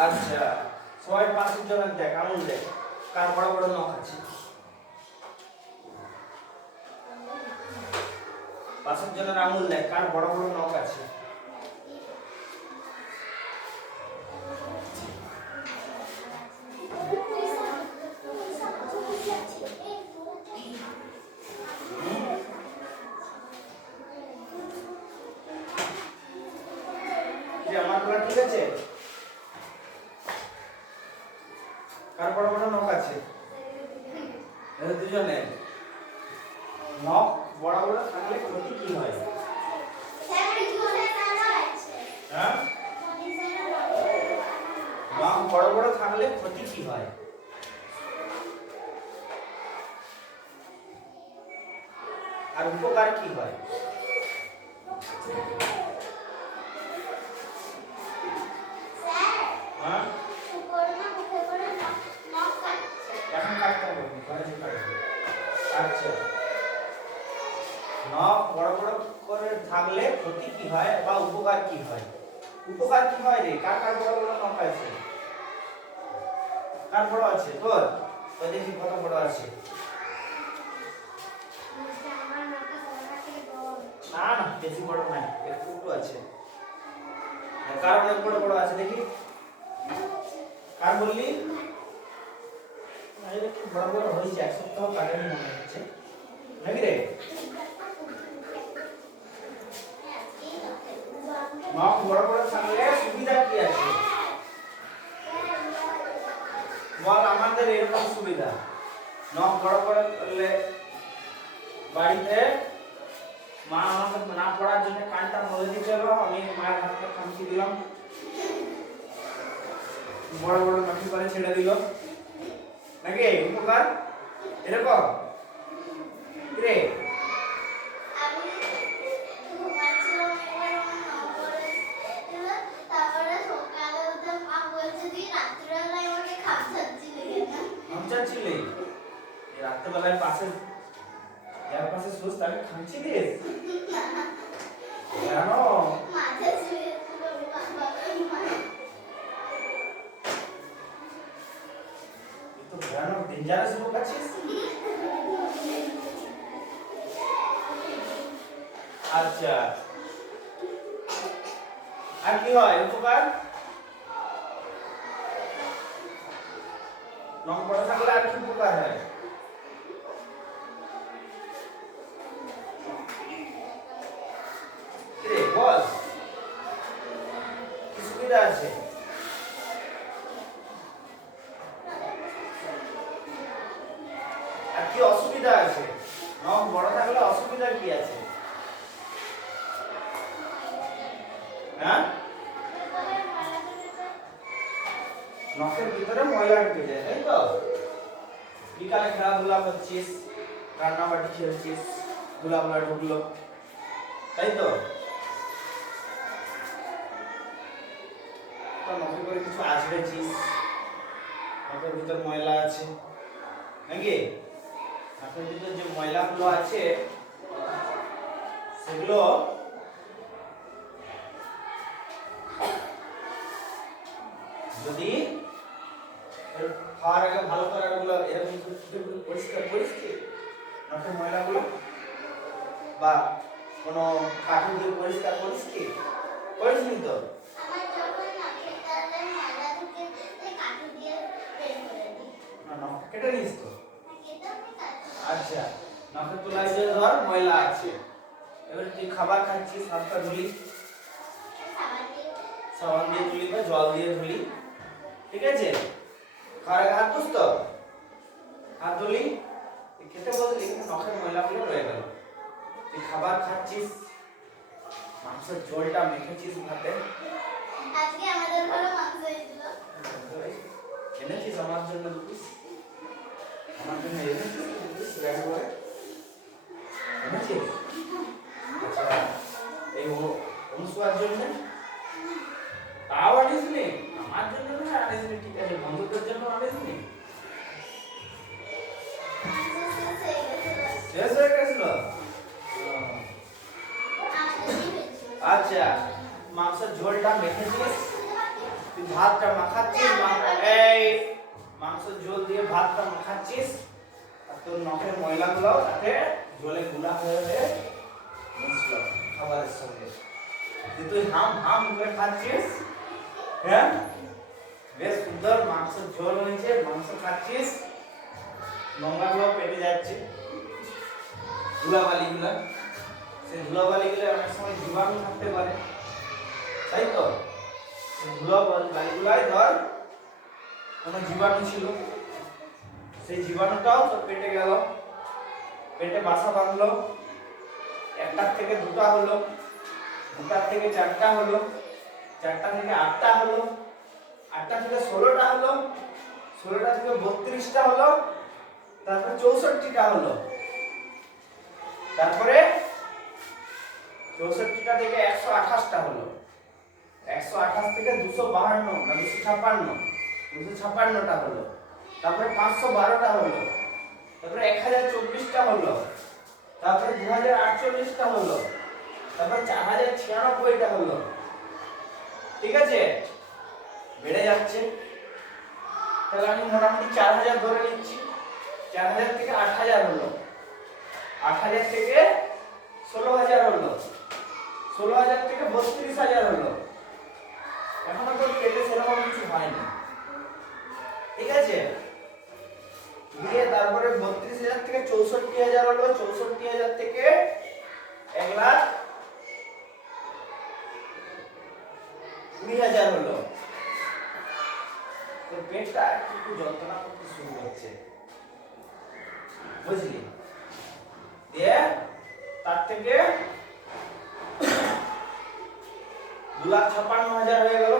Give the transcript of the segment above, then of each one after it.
আচ্ছা সবাই পাশের জন্য দেখ আঙুল দেখ কার বড় বড় নখ আছে পাশের জনের আঙুল দেখ কার বড় বড় নখ আছে আমার বলা ঠিক আছে কার বড় বড় নখ আছে এদের দুজনে নখ বড় বড় থাকলে ক্ষতি কি হয় হ্যাঁ নখ বড় বড় থাকলে ক্ষতি কি হয় আর উপকার কি হয় হ্যাঁ এখন কাটতে হবে ঘরে যে কাটবে আচ্ছা নখ বড় বড় করে থাকলে ক্ষতি কি হয় বা উপকার কি হয় উপকার কি হয় রে কার কার বড় বড় নখ আছে কার বড় আছে তোর ওই দেখি কত বড় আছে না না বেশি বড় নাই একটু আছে কার অনেক বড় বড় আছে দেখি কার বললি আরে কি বড় বড় হয়েছে এক সপ্তাহ কাটেনি মনে হচ্ছে নাকি রে নখ বড় বড় থাকলে সুবিধা কি আছে বল আমাদের এরকম সুবিধা নখ বড় বড় করলে বাড়িতে মা আমাকে না পড়ার জন্য কানটা মলে দিতে হলো আমি মায়ের হাতে খামচি দিলাম বড় বড় নখি করে ছেড়ে দিল নাকি উপকার এরকম রে খামচাচ্ছিলি রাত্রেবেলায় পাশে যার পাশে শুস তাকে খামচি দিস কেন তো ভয়ানক ডেঞ্জারাস লোক আছিস আচ্ছা আর কি হয় উপকার নখ বড় থাকলে আর কি উপকার হয় রে বল কি সুবিধা আছে আর কি অসুবিধা আছে নখ বড় থাকলে অসুবিধা কি আছে হ্যাঁ নখের ভিতরে ময়লা ঢুকে যায় তাই তো বিকালে খেলাধুলা করছিস রান্নাবাটি খেলছিস ধুলাগুলা ঢুকলো তাই তো নখে করে কিছু আছড়েছিস নখের ভিতর ময়লা আছে নাকি নখের ভিতর যে ময়লাগুলো আছে সেগুলো যদি খাওয়ার আগে ভালো করে ওগুলো এরকম পরিষ্কার করিস কি নখের ময়লাগুলো বা কোনো কাঠি দিয়ে পরিষ্কার করিস কি করিস নি তো নখ কেটে নিস তো আচ্ছা নখের তলায় যে ধর ময়লা আছে এবার তুই খাবার খাচ্ছিস হাতটা ধুলি সাবান দিয়ে ধুলি বা জল দিয়ে ধুলি ঠিক আছে খাওয়ার আগে হাত ধুস তো হাত ধুলি খেতে বসলি নখের ময়লাগুলো রয়ে গেল তুই খাবার খাচ্ছিস মাংসের ঝোলটা মেখেছিস ভাতে আজকে আমাদের ঘরে মাংস হয়েছিল এনেছিস আমার জন্য দু পিস আমার জন্য এনেছিস দু পিস রেডি করে এনেছিস আচ্ছা এই অনুষ্কার জন্য তাও আনিসনি আমার জন্য না আনিসনি ঠিক আছে বন্ধুদের জন্য আনিসনি শেষ হয়ে গেছিল আচ্ছা মাংসের ঝোলটা মেখেছিস তুই ভাতটা মাখাচ্ছিস, এই মাংসের ঝোল দিয়ে ভাতটা মাখাচ্ছিস, আর তোর নখের ময়লাগুলো তাতে জলে গুলা হয়ে হয়ে মিশলো খাবারের সঙ্গে। যে তুই হাম হাম করে খাচ্ছিস, হ্যাঁ বেশ সুন্দর মাংসের ঝোল হয়েছে, মাংস খাচ্ছিস, নোংরাগুলো পেটে যাচ্ছে, ধুলাবালিগুলা, সেই ধুলাবালিগুলো অনেক সময় জীবাণু থাকতে পারে, তাই তো? ধুলাবালিগুলাই ধর কোনো জীবাণু ছিল, সেই জীবাণুটাও তোর পেটে গেল, পেটে বাসা বাঁধলো, একটার থেকে দুটা হলো, দুটার থেকে চারটা হলো, চারটা থেকে আটটা হলো, আটটা থেকে 16টা হলো, 16টা থেকে 32টা হলো, তারপরে 64টা হলো, তারপরে 64টা থেকে 128টা হলো, 128 থেকে 252 না 256টা হলো, তারপরে 512টা হলো, তারপরে 1024টা হলো, তারপরে 2048টা হলো, তারপরে 4096টা হলো। ঠিক আছে, বেড়ে যাচ্ছে। তাহলে আমি মোটামুটি 4000 ধরে নিচ্ছি, 4000 থেকে 8000 হলো, 8000 থেকে 16000 হলো, 16000 থেকে 32000 হলো। এখনো তোর পেটে সেরকম কিছু হয়নি, ঠিক আছে? দিয়ে তারপরে 32000 থেকে 64000 হলো, 64000 থেকে 1,20,000 হলো। তো পেটটা একটু যন্ত্রণা করতে শুরু হচ্ছে, বুঝলি? দিয়ে তার থেকে 2,56,000 হয়ে গেল,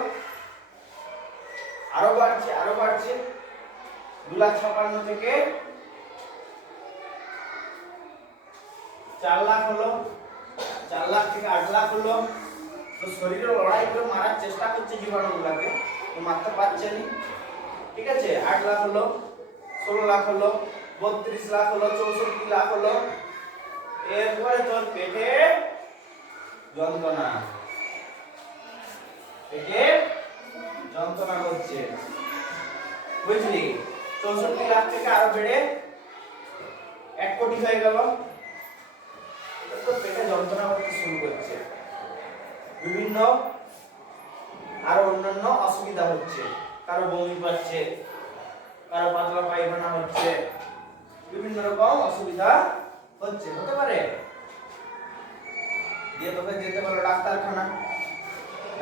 আরো বাড়ছে আরো বাড়ছে, 2,56,000 থেকে 4 লাখ হলো, 4 লাখ থেকে 8 লাখ হলো। তো শরীরে লড়াই করে মারার চেষ্টা করছে জীবাণুগুলোকে, তো মারতে পারছে না, ঠিক আছে? 8 লাখ হলো, 16 লাখ হলো, 32 লাখ হলো, 64 লাখ হলো। এরপরে তোর পেটে যন্ত্রণা, পেটে যন্ত্রণা করছে, বুঝলি? 64 লাখ থেকে আরো বেড়ে 1 কোটি হয়ে গেল। তো পেটে যন্ত্রণা করতে শুরু করছে, বিভিন্ন আরো অন্যান্য অসুবিধা হচ্ছে, কারো বমি পাচ্ছে, কারো পাতলা পায়খানা হচ্ছে, বিভিন্ন রকম অসুবিধা হচ্ছে, হতে পারে। দিয়ে তোকে যেতে হলো ডাক্তারখানা,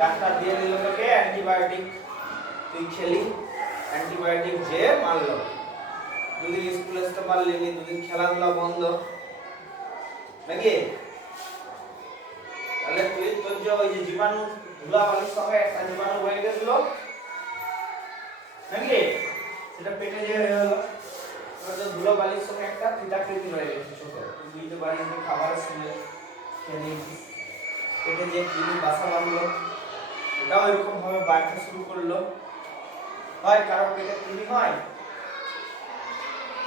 ডাক্তার দিয়ে দিল তোকে অ্যান্টিবায়োটিক, তুই খেলি, অ্যান্টিবায়োটিক যে মারলো, দুদিন স্কুল আসতে পারলি নি, দুদিন খেলাধুলা বন্ধ, নাকি? তাহলে তুই তোর যে ওই যে জীবাণু ধুলাবালির সঙ্গে একটা জীবাণু হয়ে গেছিল, নাকি? সেটা পেটে যে হয়ে গেল, ধুলাবালির সঙ্গে একটা পিতাকৃতি হয়ে গেছে ছোট, তুই বুঝতে পারিস যে খাবারের সঙ্গে খেয়ে নিয়েছিস, পেটে যে কৃমি বাসা বাঁধলো, ওটাও এরকম ভাবে বাড়তে শুরু করলো। হয় কারো পেটে কৃমি হয়,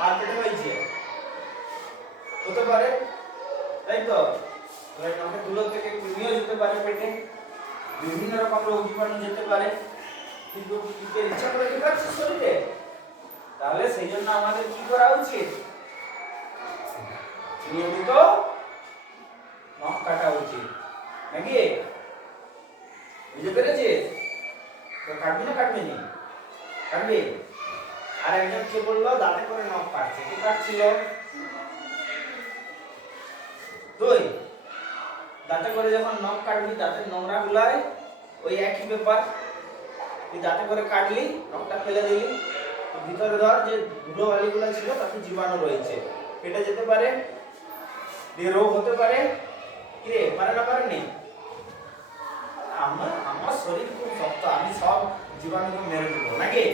আর পেটে হয়েছে, হতে পারে, তাই তো? নখের ধুলো থেকে কৃমিও যেতে পারে পেটে, বিভিন্ন রকম রোগ জীবাণু যেতে পারে, কিন্তু ইচ্ছা করে কি পাচ্ছে শরীরে? তাহলে সেই জন্য আমাদের কি করা উচিত? নিয়মিত নখ কাটা উচিত, নাকি? বুঝতে পেরেছিস? তো কাটবি না কাটবি নি? কাটবি? আর একজন কে বললো দাঁতে করে নখ কাটছে, কি কাটছিল? তুই দাঁতে করে যখন নখ কাটবি, দাঁতের নোংরা গুলাই ওই একই ব্যাপার, তুই দাঁতে করে কাটলি, নখটা ফেলে দিলি, ভিতরে ধর যে ধুলো বালিগুলো ছিল তাতে জীবাণু রয়েছে, পেটে যেতে পারে, দিয়ে রোগ হতে পারে। কি রে, পারে না পারেনি? আমার শরীর খুব শক্ত, আমি সব জীবাণুকে মেরে দেবো, নাকি?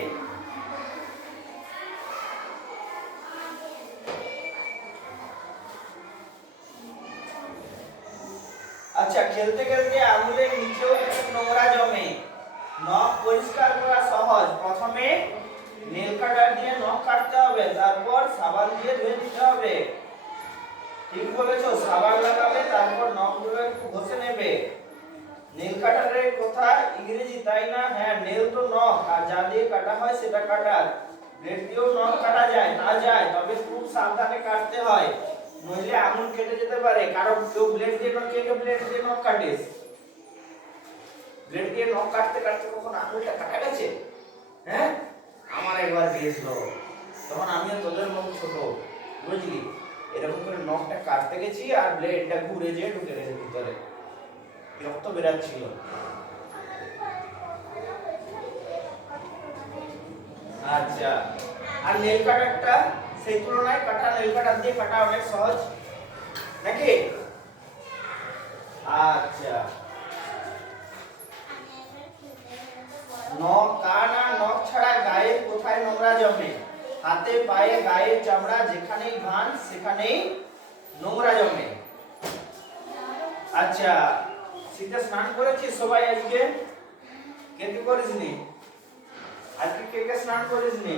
আচ্ছা, খেলতে খেলতে আঙুলের নিচেও নোংরা জমে, নখ পরিষ্কার করা সহজ। প্রথমে নেল কাটার দিয়ে নখ কাটতে হবে, তারপর সাবান দিয়ে ধুয়ে দিতে হবে। ঠিক বলেছো, সাবান লাগাবে, তারপর নখগুলো একটু ঘষে নেবে, নেল কাটারের কথা ইংরেজি তাই না? হ্যাঁ, নেল তো নখ, আর যা দিয়ে কাটা হয় সেটা কাটার। ব্লেড দিয়েও নখ কাটা যায়, তা যায়, তবে খুব সাবধানে কাটতে হয়, নইলে আঙুল কেটে যেতে পারে। কারণ কেউ ব্লেড দিয়ে নখ, কে ব্লেড দিয়ে নখ কাটিস? ব্লেড দিয়ে নখ কাটতে কাটতে কখন আঙুলটা কাটা গেছে? হ্যাঁ, আমার একবার দিয়েছিল, তখন আমিও তোদের মতো ছোট, বুঝলি, এরকম করে নখটা কাটতে গেছি আর ব্লেডটা ঘুরে যেয়ে ঢুকে গেছে ভিতরে, রক্ত বেরাচ্ছিল। আচ্ছা, আর নেল কাটারটা সেই তুলনায় কাটা নেল কাটার দিয়ে কাটা অনেক সহজ নাকি? আচ্ছা, নখ, কান আর নখ ছাড়া গায়ে কোথায় নোংরা জমে? হাতে, পায়ে, গায়ে চামড়া, যেখানেই ঘান সেখানেই নোংরা জমে। আচ্ছা, শীতে স্নান করেছিস সবাই আজকে? কে কে করিসনি? আজকে কে কে স্নান করিসনি?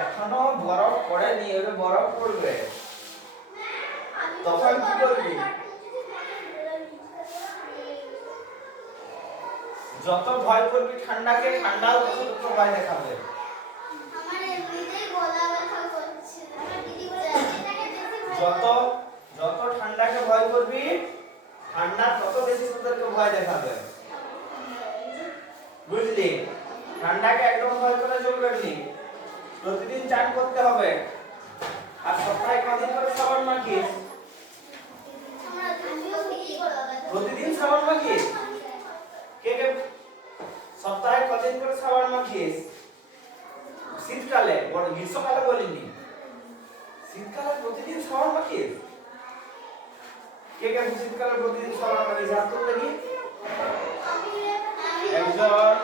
এখনো বরফ পড়েনি, ওরে বরফ পড়বে, তখন কি করবি? যত ভয় করবি ঠান্ডাকে, ঠান্ডাও তত ভয় দেখাবে। যত যত ঠান্ডাকে ভয় করবি, ঠান্ডা তত বেশি তোদেরকে ভয় দেখাবে, বুঝলি? ঠান্ডাকে একদম ভয় করে চলবে না, প্রতিদিন চান করতে হবে। আর সপ্তাহে কদিন করে সাবান মাখিস? প্রতিদিন সাবান মাখিস? কে কে সপ্তাহে কদিন করে সাবান মাখিস? শীতকালে, গ্রীষ্মকালে বলিনি, শীতকালে প্রতিদিন সাবান মাখিস? কে কে শীতকালে প্রতিদিন সাবান মাখিস? হাত তুল দেখি, একজন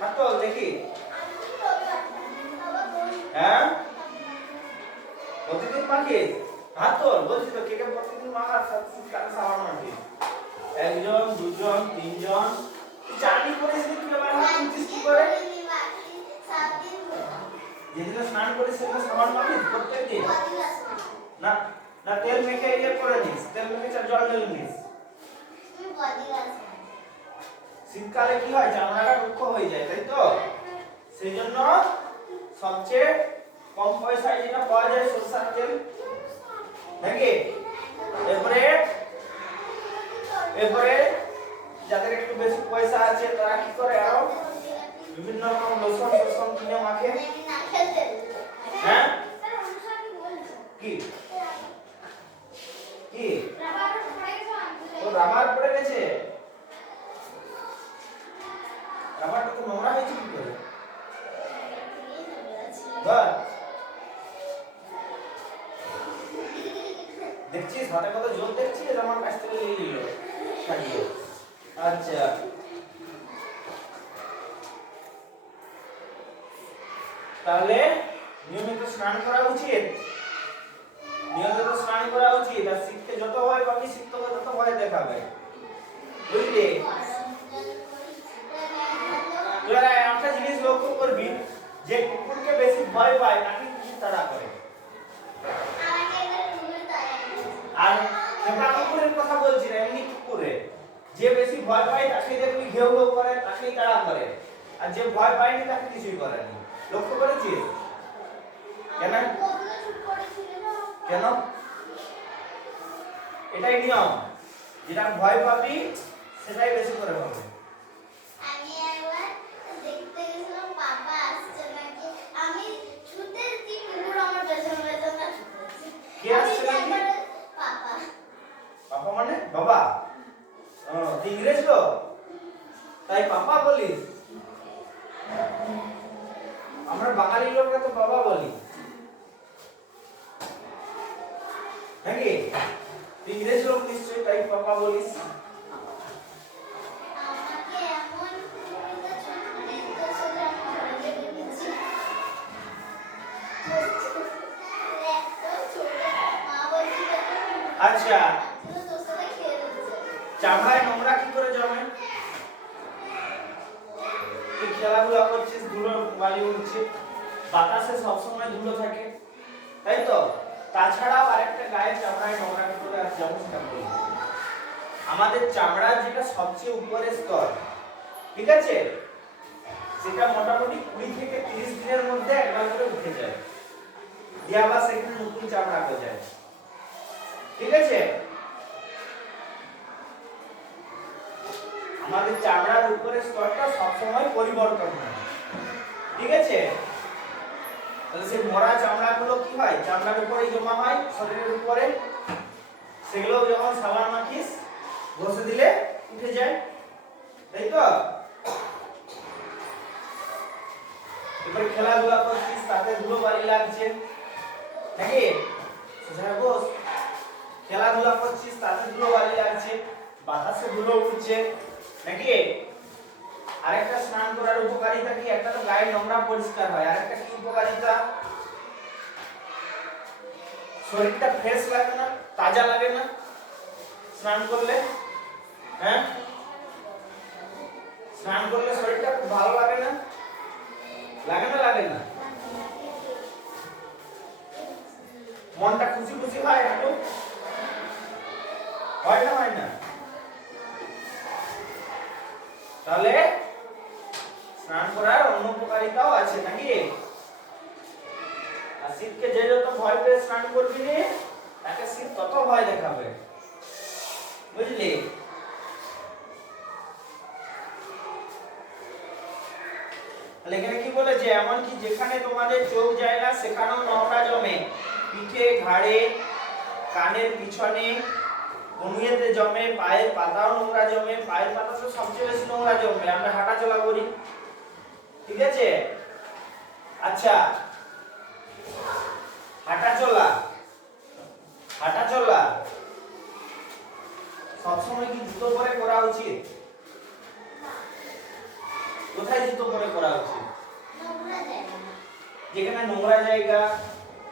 হাত তুল দেখি। হ্যাঁ, প্রতিদিন মাখিস? হাত তোল, বলছি তো, কে কে প্রতিদিন মাখার শীতকালে সাবান মাখিস? একজন, দুজন, তিনজন। চাকরি করিস নি, তুই আবার হাত তুলছিস কি করে? যেদিন স্নান করিস সেদিন সাবান মাখিস প্রত্যেকদিন? না না, তেল মেখে ইয়ে করে নিস, তেল মেখে জল ঢেলে নিস। শীতকালে কি হয়, চামড়াটা রুক্ষ হয়ে যায়, তাই তো? সেই জন্য সবচেয়ে কম পয়সায় যেটা পাওয়া যায় সরষের তেল, নাকি? এরপরে যাদের একটু বেশি পয়সা আছে তারা কি করে, আরো বিভিন্ন রকম লোশন কিনে মাখে। হ্যাঁ, কি কি ও রাবার পড়ে গেছে? রাবারটা তো নোংরা হয়েছে কি করে? বল, দেখছিস হাতে কত জোর, দেখছিস? আমার কাছ থেকে নিয়ে নিল সাজিয়ে। আচ্ছা, তাহলে নিয়মিত স্নান করা উচিত, নিয়মিত স্নান করা উচিত। আর শীতকে যত ভয় পাবি, শীত তোকে তত ভয় দেখাবে, বুঝলি? এবার একটা জিনিস লক্ষ্য করবি, যে কুকুরকে বেশি ভয় পায় তাকে বেশি তাড়া করে। আর খেপা কুকুরের কথা বলছি না, এমনি কুকুরে যে বেশি ভয় পায় তাকে দেখবি ঘেউ ঘেউ করে, তাকেই তাড়া করে। আর যে ভয় পায়নি তাকে কিছুই করেনি। লক্ষ্য করেছিস? কেন কেন? এটাই নিয়ম, যেটা ভয় পাবি সেটাই বেশি করে হবে। আমি একবার দেখতে গেছিলাম, পাপা আসছে নাকি, আমি ছুটে কি কুকুর আমার পেছন পেছন না ছুটেছে। কে আসছে নাকি? পাপা। পাপা মানে বাবা? তুই ইংরেজ লোক তাই পাপা বলিস? আমরা বাঙালি লোকরা তো বাবা বলি, নাকি? তুই ইংরেজ লোক নিশ্চয়ই, তাই পাপা বলিস। আমাকে এমন কুকুরটা ছুটে তো সেটা আমি ধরে ফেলেছি। একটা ছোট মা বলছিল, আচ্ছা, তোর সাথে খেয়ে দিচ্ছে। চামড়ায় নোংরা কি করে জমে? তুই খেলাধুলা করছিস, ধুলো বালি উঠছে, বাতাসে সবসময় ধুলো থাকে, তাই তো? তাছাড়াও আরেকটা গায়ে চামড়া চামড়ায় নোংরা চলে আসছে যেমন সেটা বলি। আমাদের চামড়ার যেটা সবচেয়ে উপরের স্তর, ঠিক আছে, সেটা মোটামুটি 20 থেকে 30 দিনের মধ্যে একবার করে উঠে যায়, দিয়ে আবার সেখানে নতুন চামড়া হয়ে যায়, ঠিক আছে। আমাদের চামড়ার উপরের স্তরটা সবসময় পরিবর্তন হয়, ঠিক আছে। তাহলে সেই মরা চামড়াগুলো কি হয়, চামড়ার উপরেই জমা হয় শরীরের উপরে, সেগুলো যখন সাবান মাখিস ঘষে দিলে উঠে যায়, তাই তো। এবারে খেলাধুলা করছিস তাতে ধুলো বালি লাগছে নাকি, খেলাধুলা করছিস তাতে ধুলো বালি লাগছে, বাতাসে ধুলো উঠছে নাকি। আরেকটা স্নান করার উপকারিতা কি, একটা তো গায়ে নোংরা পরিষ্কার হয়, আরেকটা কি উপকারিতা, শরীরটা ফ্রেশ লাগে না, তাজা লাগে না স্নান করলে, হ্যাঁ স্নান করলে শরীরটা খুব ভালো লাগে না, লাগে না লাগে না, মনটা খুশি খুশি হয় একটু, হয় না হয় না। তাহলে স্নান করার অন্য উপকারিতাও আছে নাকি। আর শীতকে যে যত ভয় পেয়ে স্নান করবি নি, তাকে শীত তত ভয় দেখাবে, বুঝলি। তাহলে এখানে কি বলেছে, এমনকি যেখানে তোমাদের চোখ যায় না সেখানেও নোংরা জমে, পিঠে, ঘাড়ে, কানের পিছনে, কনুইতে জমে, পায়ের পাতাও নোংরা জমে, পায়ের পাতা তো সবচেয়ে বেশি নোংরা জমে, আমরা হাঁটা চলা করি, ঠিক আছে। আচ্ছা, হাঁটা চলা সবসময় কি জুতো পরে করা উচিত? কোথায় জুতো পরে করা উচিত? যেখানে নোংরা জায়গা,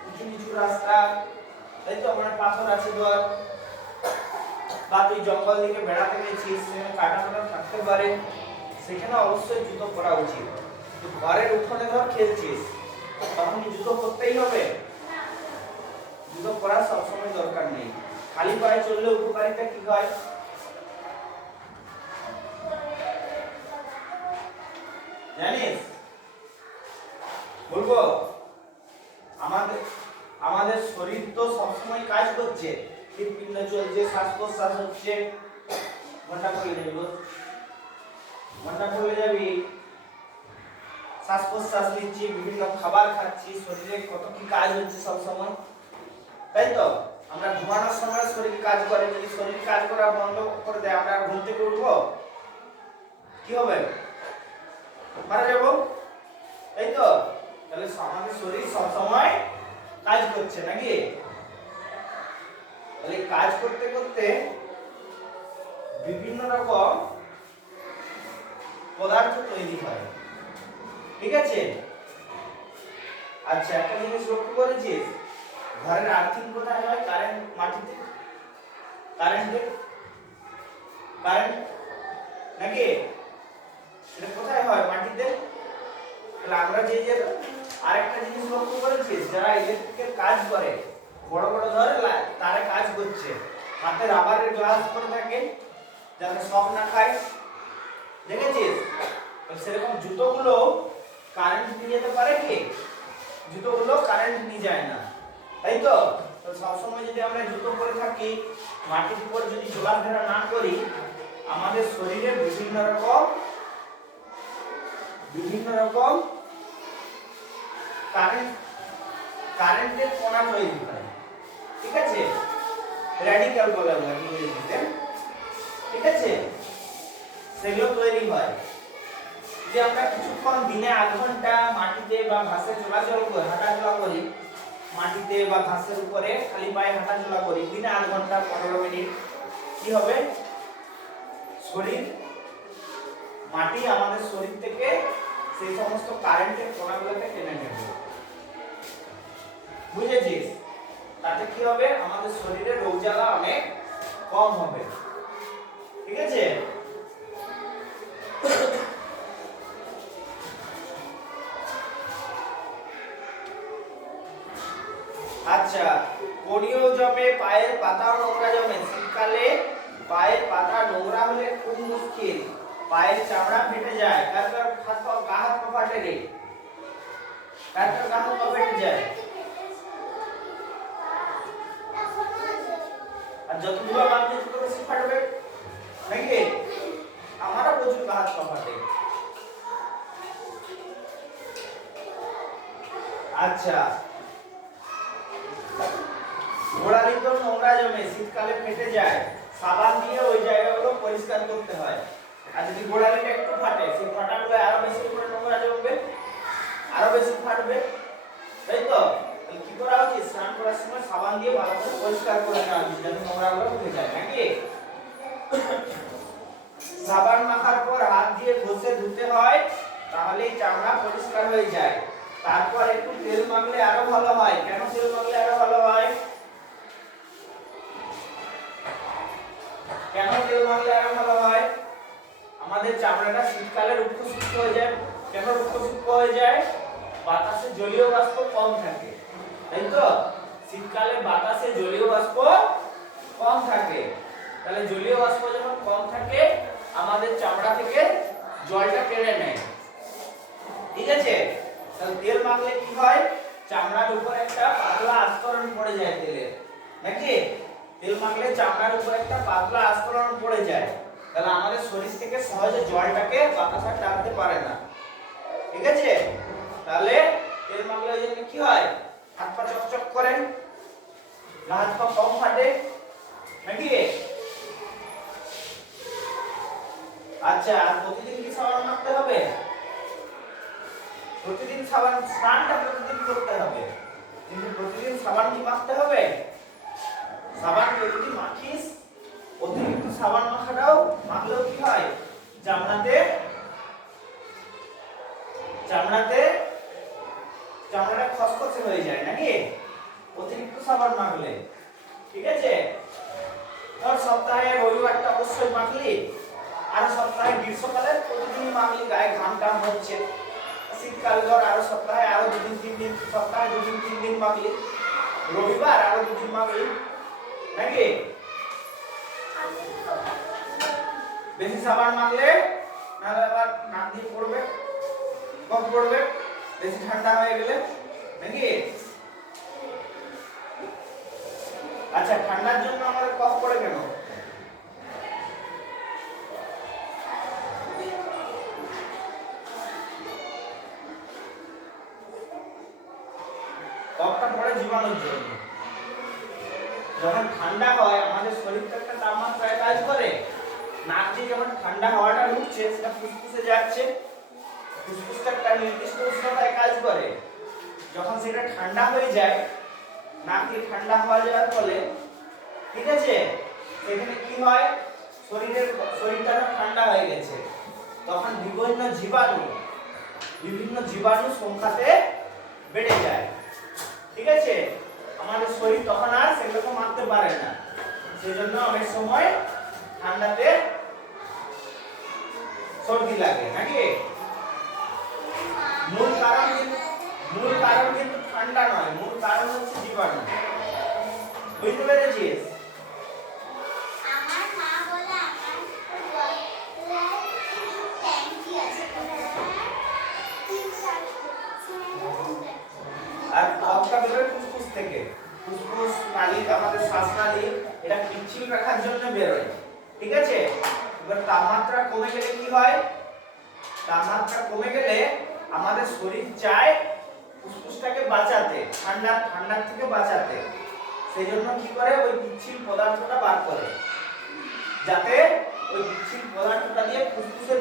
উঁচু নিচু রাস্তা, তাই তো, মানে পাথর আছে ধর, বা তুই জঙ্গল দিকে বেড়াতে গেছিস, সেখানে কাটা ফাটা থাকতে পারে, সেখানে অবশ্যই জুতো পরা উচিত। ঘরের উঠোনে ধর খেলছিস, তখন কি জুতো পরতেই হবে? জুতো পরার সবসময় দরকার নেই, খালি পায়ে চললে উপকারিতা কি হয় জানিস? বলবো, আমাদের আমাদের শরীর তো সবসময় কাজ করছে, হৃৎপিণ্ড চলছে, শ্বাস প্রশ্বাস হচ্ছে, ঘন্টা পড়ে যাবি, শ্বাস প্রশ্বাস নিচ্ছি, বিভিন্ন খাবার খাচ্ছি, শরীরে কত কি কাজ হচ্ছে সব সময়, তাই তো। আমরা ঘুমানোর সময় শরীর কাজ করে, যদি শরীর কাজ করা বন্ধ করে দেয়, আমরা ঘুম থেকে উঠবো, কি হবে? মারা যাবো, তাই তো। তাহলে আমাদের শরীর সব সময় কাজ করছে নাকি। তাহলে কাজ করতে করতে বিভিন্ন রকম পদার্থ তৈরি হয়, ঠিক আছে। আচ্ছা, একটা জিনিস লক্ষ্য করেছিস, ঘরের আর্থিং কোথায় হয়? মাটিতে, কারেন্ট নাকি, এটা কোথায় হয়? মাটিতে। তাহলে আমরা যে আরেকটা জিনিস লক্ষ্য করেছিস, যারা ইলেকট্রিকের কাজ করে, বড় বড় ধরে তারে কাজ করছে, হাতে রাবারের গ্লাস পরে থাকে যাতে শক না খায়, দেখেছিস? সেরকম জুতোগুলো কারেন্ট নিয়ে যেতে পারে কি? জুতোগুলো কারেন্ট নিয়ে যায় না, তাই তো। তো সবসময় যদি আমরা জুতো পরে থাকি, মাটির উপর যদি চলাফেরা না করি, আমাদের শরীরে বিভিন্ন রকম কারেন্টের কণা তৈরি হয়, ঠিক আছে, র্যাডিক্যাল বলে আমরা ইংরেজিতে, ঠিক আছে, সেগুলো তৈরি হয়। যে আমরা কিছুক্ষণ দিনে আধ ঘন্টা মাটিতে বা ঘাসে হাঁটাচলা করি, মাটিতে বা ঘাসের উপরে খালি পায়ে হাঁটাচলা করি দিনে আধ ঘন্টা 15 মিনিট, কি হবে? মাটি আমাদের শরীর থেকে সেই সমস্ত কারেন্টের কণাগুলোকে টেনে নেবে, বুঝেছিস? তাতে কি হবে? আমাদের শরীরে রোগ জ্বালা অনেক কম হবে, ঠিক আছে। আচ্ছা, বডিও জমে, পায়ের পাতাও নোংরা জমে। শীতকালে পায়ের পাতা নোংরা হলে খুব মুশকিল, পায়ের চামড়া ফেটে যায়। কার কার গা হাত পা ফাটে রে? কার কার গা হাত পা ফেটে যায়? আর যত ধুলা বাঁধবে তত বেশি ফাটবে নাকি? আমারও প্রচুর গা হাত পা ফাটে। আচ্ছা, গোড়ালি তো নোংরা জমে, শীতকালে ফেটে যায়, সাবান দিয়ে ওই জায়গাগুলো পরিষ্কার করতে হয়। আর যদি গোড়ালিটা একটু ফাটে, সেই ফাটাগুলো আরো বেশি করে নোংরা জমবে, আরো বেশি ফাটবে, তাই তো? কি করা উচিত? স্নান করার সময় সাবান দিয়ে ভালো করে পরিষ্কার করে নেওয়া উচিত, যাতে নোংরাগুলো উঠে যায় নাকি? সাবান মাখার পর হাত দিয়ে ঘষে ধুতে হয়, তাহলেই চামড়া পরিষ্কার হয়ে যায়। তারপর একটু তেল মাখলে আরো ভালো হয়। কেন তেল মাখলে আরো ভালো হয়? কেন তেল মাখলে আরো ভালো হয়? আমাদের চামড়াটা শীতকালে রুক্ষ শুষ্ক হয়ে যায়। কেন রুক্ষ শুষ্ক হয়ে যায়? বাতাসে জলীয় বাষ্প কম থাকে, তাই তো? শীতকালে বাতাসে জলীয় বাষ্প কম থাকে, তাহলে জলীয় বাষ্প যখন কম থাকে আমাদের চামড়া থেকে জলটা টেনে নেয়, ঠিক আছে? তাহলে তেল মাখলে কি হয়? চামড়ার উপর একটা পাতলা আস্তরণ পড়ে যায় তেলের, নাকি? তেল মাখলে চামড়ার উপর একটা পাতলা আস্তরণ পড়ে যায়, তাহলে আমাদের শরীর থেকে সহজে জলটাকে বাতাস টানতে পারে না, ঠিক আছে? তাহলে তেল মাখলে ওই জন্য কি হয়? হাত পা চকচক করে, গা হাত পা কম ফাটে, নাকি? আচ্ছা, আর প্রতিদিন কি সাবান মাখতে হবে? প্রতিদিন সাবান, স্নানটা প্রতিদিন করতে হবে, কিন্তু প্রতিদিন সাবান কি মাখতে হবে? সাবান যদি মাখিস, অতিরিক্ত সাবান মাখাটাও মাখলেও কি হয়? চামড়াতে চামড়াটা খসখসে হয়ে যায়, নাকি? অতিরিক্ত সাবান মাখলে, ঠিক আছে? ধর সপ্তাহে রবিবারটা অবশ্যই মাখলি, আর সপ্তাহে গ্রীষ্মকালে প্রতিদিনই মাখলি, গায়ে ঘাম টাম হচ্ছে। শীতকালে ধর আরো সপ্তাহে আরো 2-3 দিন, সপ্তাহে 2-3 দিন মাখলি, রবিবার আরো 2 দিন মাখলি, নাকি? বেশি সাবান মাখলে নাহলে আবার নাক দিয়ে পড়বে, কফ পড়বে, বেশি ঠান্ডা হয়ে গেলে, নাকি? আচ্ছা, ঠান্ডার জন্য আমাদের কফ পড়ে কেন? কফটা পড়ে জীবাণুর জন্য। যখন ঠান্ডা হয় আমাদের শরীরটা একটা তাপমাত্রায় কাজ করে, নাক দিয়ে যখন ঠান্ডা হাওয়াটা ঢুকছে সেটা ফুসফুসে যাচ্ছে, ফুসফুসটা একটা নির্দিষ্ট উষ্ণতায় কাজ করে। যখন সেটা ঠান্ডা হয়ে যায়, নাক দিয়ে ঠান্ডা হাওয়া যাওয়ার ফলে, ঠিক আছে, সেখানে কি হয়? শরীরটা ঠান্ডা হয়ে গেছে, তখন বিভিন্ন জীবাণু সংখ্যাতে বেড়ে যায়, ঠিক আছে? আমাদের শরীর তখন আর সেগুলোকে মারতে পারে না, সেজন্য অনেক সময় ঠান্ডাতে সর্দি লাগে, নাকি? মূল কারণ কিন্তু ঠান্ডা নয়, মূল কারণ হচ্ছে জীবাণু। বুঝতে পেরেছিস? আমার মা বলে আমার ট্যাঙ্কি আছে, আর কফটা বেরোয় ফুসফুস থেকে। ফুসফুস নালী, আমাদের শ্বাসনালী, এটা পিচ্ছিল রাখার জন্য বেরোয়, ঠিক আছে? এবার তাপমাত্রা কমে গেলে কি হয়? তাপমাত্রা কমে গেলে আমাদের শরীর চায় ফুসফুসটাকে বাঁচাতে, ঠান্ডার থেকে বাঁচাতে, সেই জন্য কি করে? ওই পিচ্ছিল পদার্থটা বার করে, যাতে ওই পিচ্ছিল পদার্থটা দিয়ে ফুসফুসের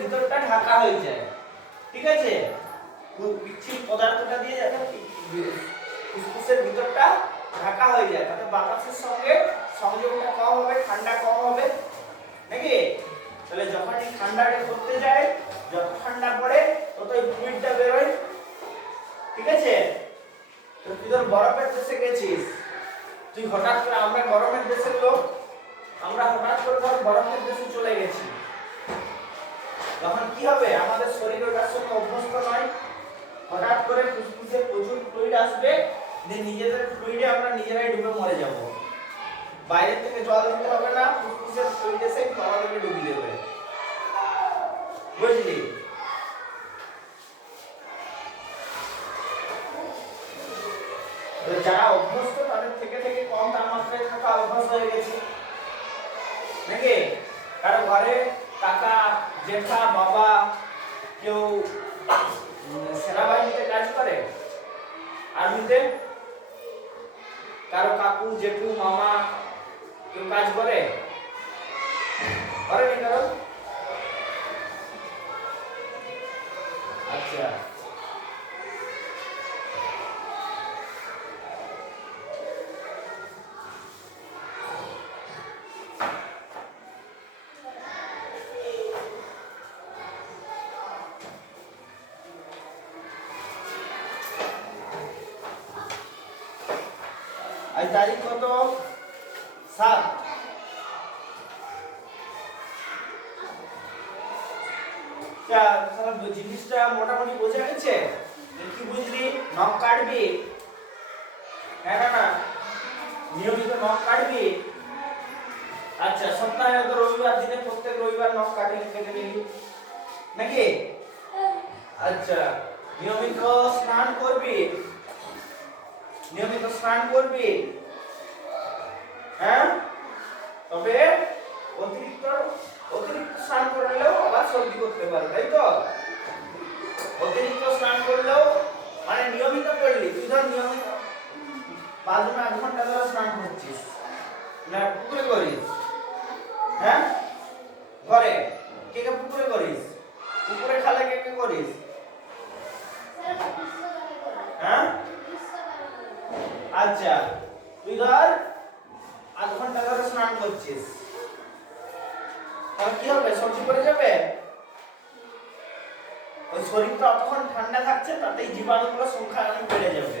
ভিতরটা ঢাকা হয়ে যায়, ঠিক আছে? পিচ্ছিল পদার্থটা দিয়ে যাতে ফুসফুসের ভিতরটা ঢাকা হয়ে যায়, তাতে বাতাসের সঙ্গে সংযোগটা কম হবে, ঠান্ডা কম হবে, নাকি? তাহলে যখন এই ঠান্ডাটা করতে যায়, যত ঠান্ডা পড়ে তত এই ফ্লুইডটা বেরোয়, ঠিক আছে? তো তুই ধর বরফের দেশে গেছিস, তুই হঠাৎ করে, আমরা গরমের দেশের লোক, আমরা হঠাৎ করে ধর বরফের দেশে চলে গেছি, তখন কি হবে? আমাদের শরীর ওটার সঙ্গে অভ্যস্ত নয়, হঠাৎ করে ফুসফুসে প্রচুর ফ্লুইড আসবে, যে নিজেদের ফ্লুইডে আমরা নিজেরাই ডুবে মরে যাব। বাইরে থেকে জল দিতে হবে না, ফুসফুসের ফ্লুইড এসে আমাদেরকে ডুবিয়ে দেবে। বুঝলি? তো যারা অভ্যস্ত তাদের থেকে থেকে কম তাপমাত্রায় থাকা অভ্যাস হয়ে গেছে নাকি? কারো ঘরে কাকা, জেঠা, বাবা কেউ সেনাবাহিনীতে কাজ করে, আর্মিতে, কারো কাকু, জেঠু, মামা কেউ কাজ করে? করেনি কারো? আচ্ছা, আজ তারিখ কত? 7। জিনিসটা মোটামুটি বোঝা গেছে। কি বুঝলি? নখ কাটবি, হ্যাঁ না? নিয়মিত নখ কাটবি। আচ্ছা, সপ্তাহে তো রবিবার দিনে প্রত্যেক রবিবার নখ কেটে নিবি নাকি? আচ্ছা, নিয়মিত স্নান করবি, নিয়মিত স্নান করবি, হ্যাঁ? তবে অতিরিক্ত স্নান করলেও আবার সর্দি করতে পারে, তাই তো? অতিরিক্ত স্নান করলেও মানে নিয়মিত করলি, তুই ধর নিয়মিত বাথরুমে 8 ঘন্টা ধরে স্নান করছিস, না পুকুরে করিস, হ্যাঁ? ঘরে কে কে পুকুরে করিস? পুকুরে খালে কে কে করিস? হ্যাঁ? আচ্ছা, তুই ধর 8 ঘন্টা ধরে স্নান করছিস, তাহলে কি হবে? সর্দি পড়ে যাবে। ওই শরীরটা অতক্ষণ ঠান্ডা থাকছে, তাতেই জীবাণুগুলোর সংখ্যা অনেক বেড়ে যাবে।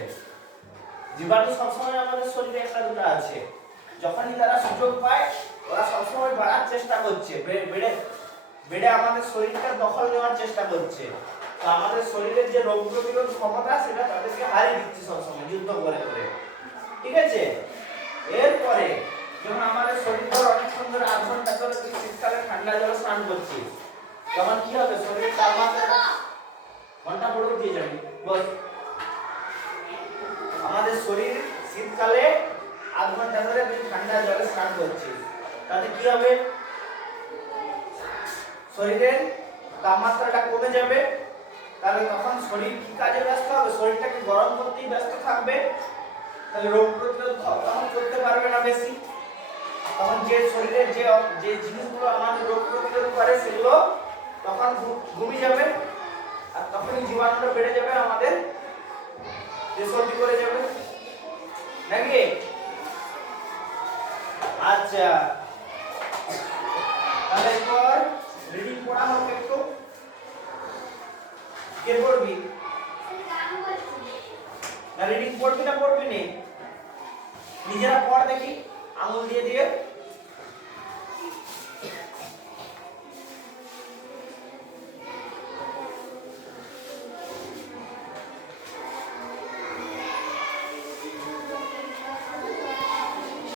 জীবাণু সবসময় আমাদের শরীরে একটা দুটো আছে, যখনই তারা সুযোগ পায় ওরা সবসময় বাড়ার চেষ্টা করছে, বেড়ে আমাদের শরীরটা দখল নেওয়ার চেষ্টা করছে। তো আমাদের শরীরের যে রোগ প্রতিরোধ ক্ষমতা সেটা তাদেরকে হারিয়ে দিচ্ছে সবসময় যুদ্ধ করে করে, ঠিক আছে? এরপরে যখন আমাদের শরীর ধর অনেকক্ষণ ধরে 8 ঘন্টা ধরে তুই শীতকালে ঠান্ডা জলে স্নান করছিস, তখন কি হবে? শরীরের তাপমাত্রা ঘন্টা পড়ে দিয়ে যাবে। বল, আমাদের শরীর শীতকালে 8 ঘন্টা ধরে তুই ঠান্ডা জলে স্নান করছিস, তাতে কি হবে? শরীরের তাপমাত্রাটা কমে যাবে। তাহলে তখন শরীর কি কাজে ব্যস্ত হবে? শরীরটাকে গরম করতেই ব্যস্ত থাকবে। তাহলে রোগ প্রতিরোধ তখন করতে পারবে না বেশি। তখন যে শরীরের যে জিনিসগুলো আমাদের রোগ প্রতিরোধ করে সেগুলো তখন ঘুমিয়ে যাবে, আর তখনই জীবাণুটা বেড়ে যাবে, আমাদের যে সর্দি করে যাবে নাকি? আচ্ছা, তাহলে এরপর রিডিং পড়া হোক একটু। কে পড়বি? না রিডিং পড়বি না পড়বি নে? নিজেরা পড় দেখি, আঙুল দিয়ে দিয়ে।